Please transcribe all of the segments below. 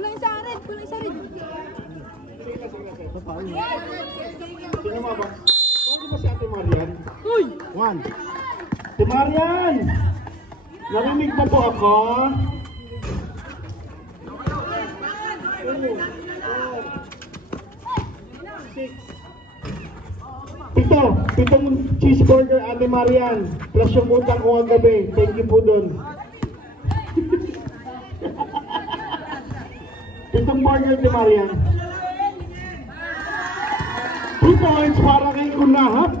Kulang isa rin, kulang isa rin. Sino mo ba? Paano ba si Ate Marian? Uy! 1. Ate Marian! Narinig ba po ako? 7 cheeseburger Ate Marian plus yung utang ko kagabi. Thank you po dun. 7 burger Ate Marian. 2 points para kay Kunahap.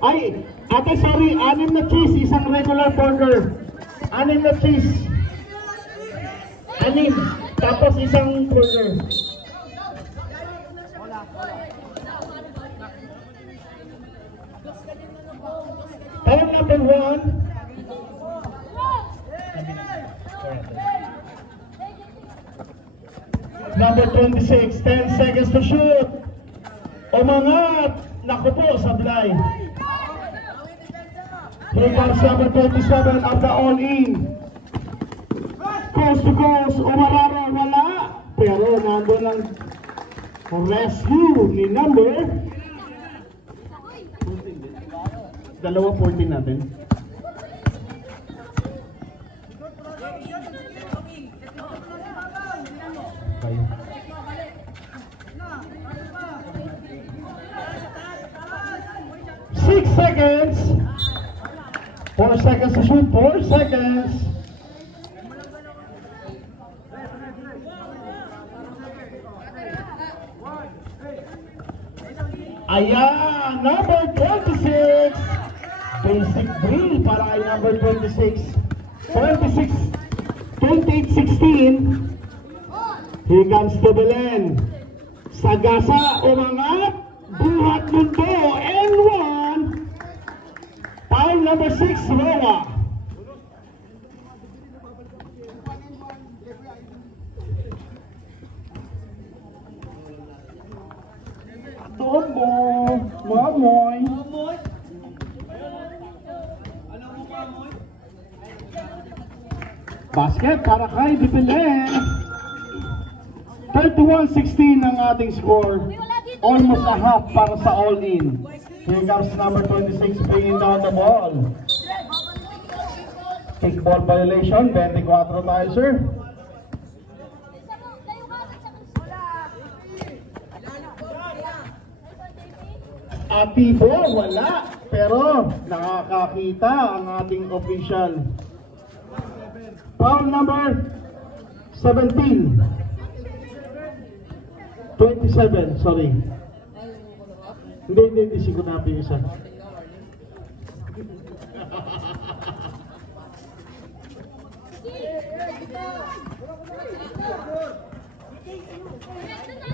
Ay, ate sorry, 6 na cheese, isang regular burger. 6 na cheese. 6. Tapos isang burger. Time number 1. Number 26, 10 seconds to shoot. Umangat! Naku po, sablay. Here comes number 27 of the all-in. Coast to coast, umararo, wala. Pero nandun ang rescue ni number 14 natin. Okay. 6 seconds. 4 seconds to shoot. 4 seconds. Ayan, number 26. Basic drill para kay number 26. 28-16. Here comes to Belen. Sagasa, umangat. Buhat mundo. And 1. Foul number 6, Roa. Tomo, mamoy. Basket para kay Belen. 31-16 ang ating score. Almost a half para sa all-in. Here comes number 26 bringing down the ball. Kickball violation, 24 tayo, sir. Atibo, wala. Pero nakakakita ang ating official. Foul number 17. 27, sorry. Hindi, siguro natin isa.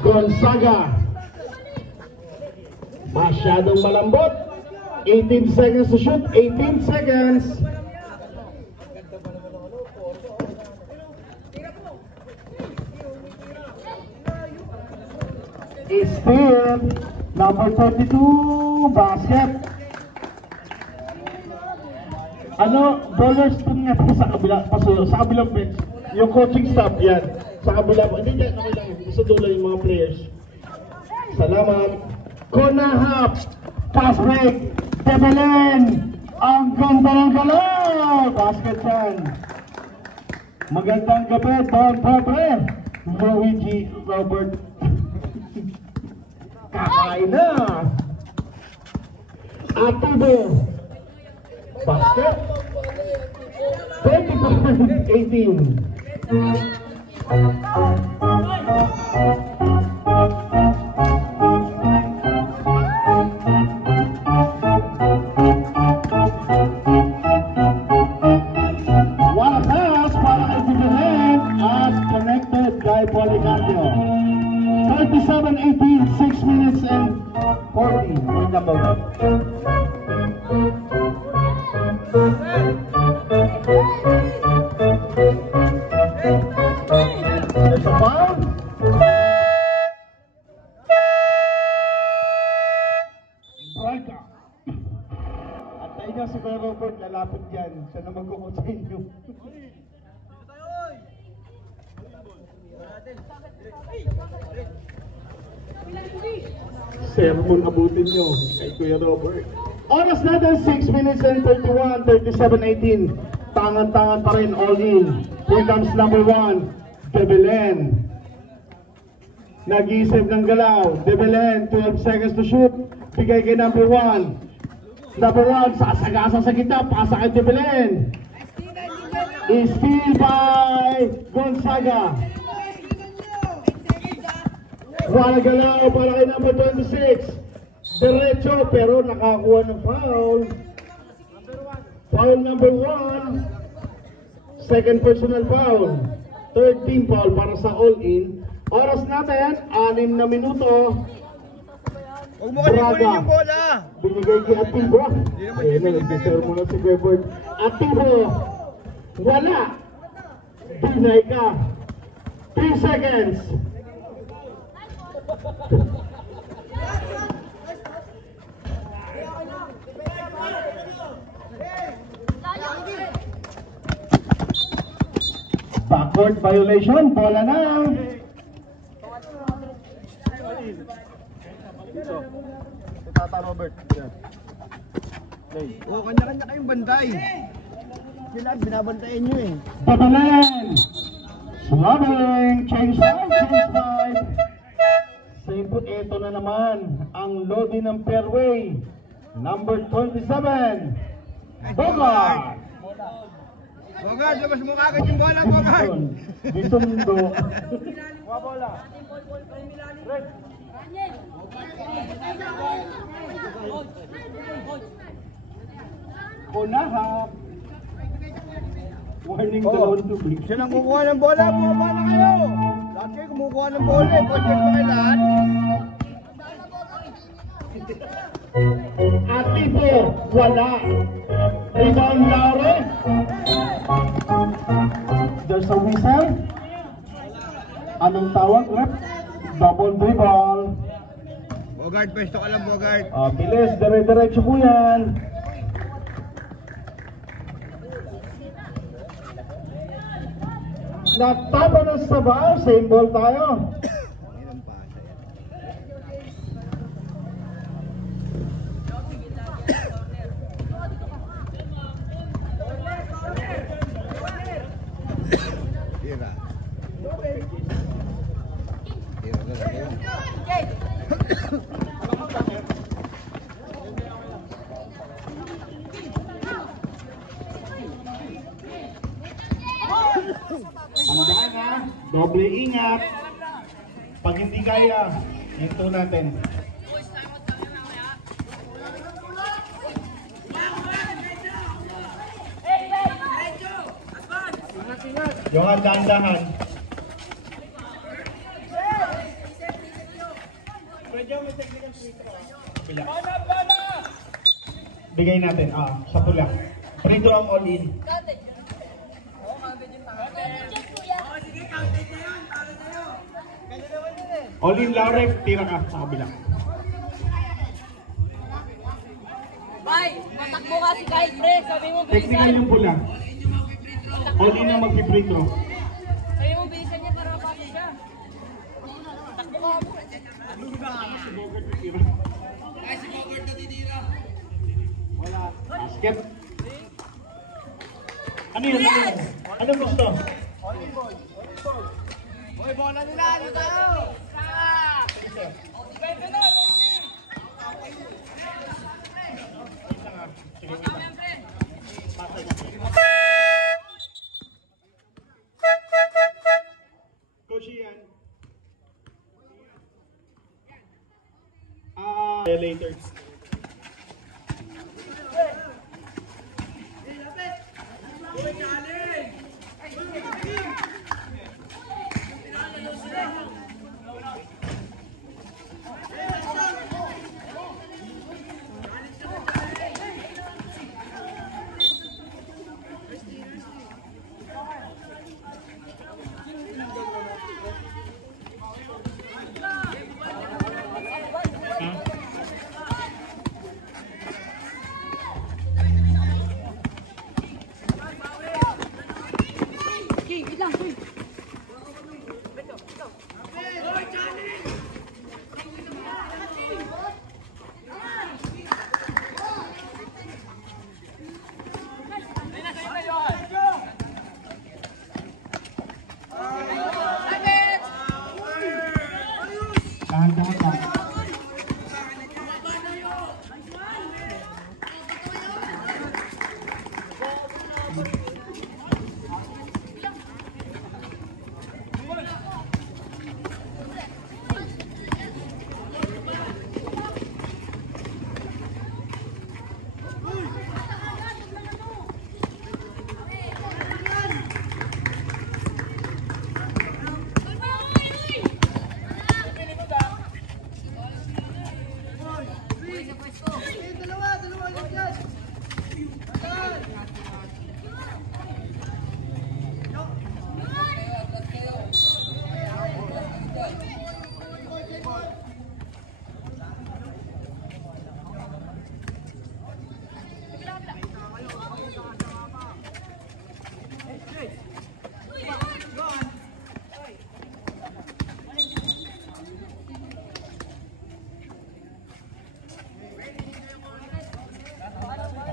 Gonzaga. Masyadong malambot. 18 seconds to shoot. 18 seconds. Still, number 32, basket. Bowlers team nga sa kabila, sa kabilang bench. Yung coaching staff yan. Sa kabila, hindi yan, okay lang. Sa dulo yung mga players. Salamat. Kunahap, pass break, Tebelen. Ang ganda ng galaw. Basket yan. Magandang gabi, Don Pobre. Luigi Robert. Kakain na. Atibo. Basket. 24-18. What a pass para kay Belen at connected kay Policardio. 37-18, 6 minutes and 40. Point number 1. There's a foul. Braga. At tayo nga si Kuya Robert, lalapit dyan. Siya na magkukontinue. Sermon abutin nyo kay Kuya Robert. Oras natin 6 minutes and 31, 37, 18. Tangan-tangan pa rin, all in. Here comes number 1, De Belen. Nag-iisip ng galaw. De Belen, 12 seconds to shoot. Bigay kay number 1. Number 1, sasagasa sa gitna. Pasa kay De Belen. Steal by Gonzaga. Wala galaw para kay number 26. Diretso pero nakakuha ng foul. Foul number 1. Second personal foul. Third team foul para sa all-in. Oras natin, 6 na minuto. Huwag mo kasi kunin yung bola. Binigay kay Atibo. Ayun na, nag-deserve mo na si Quebert. Atibo. Wala. Binay ka. 3 seconds. Backward violation, bola na. Tata Robert. Oo, kanya-kanya kayong banday. Sila, binabantayan nyo eh. Babalan! Swabbing! Change 5. Same po, ito na naman ang lodi ng fairway. Number 27. Bogart! Bogart, labas mo kagad yung bola, Bogart! Dito mundo. bola. Kunahap. Warning dalawang tubig. Siya nang kukuha ng bola, bumaba na kayo! Lahat kayo kumukuha ng bola, project pa kayo lahat. Atibo, wala. Rebound Laure. There's a whistle. Anong tawag, rep? Double dribble. Bogart, pwesto ka lang, Bogart. Bilis, dire-diretso po yan. Natapa na sa bar, same ball tayo. Tira. Tandaan ha, doble ingat. Pag hindi kaya, hinto natin. Johan, dahan-dahan. Bigay natin, sa pula. Free throw ang all-in. All-in Laure, tira ka sa kabila. Bay, matakbo ka si Kyle Pre, sabi mo Technical bilisan. yung pula. All-in ang mag-free throw. Sabi mo bilisan niya para mapasok siya. Takbo ka mo. Basket. Ano yun? Anong gusto? Hoy, bola nila, ano tayo? Coach Ian. Later. Dagat.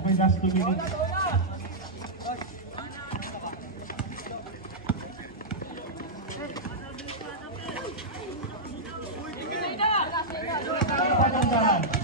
Okay, last 2 minutes. Dapat ang dahan.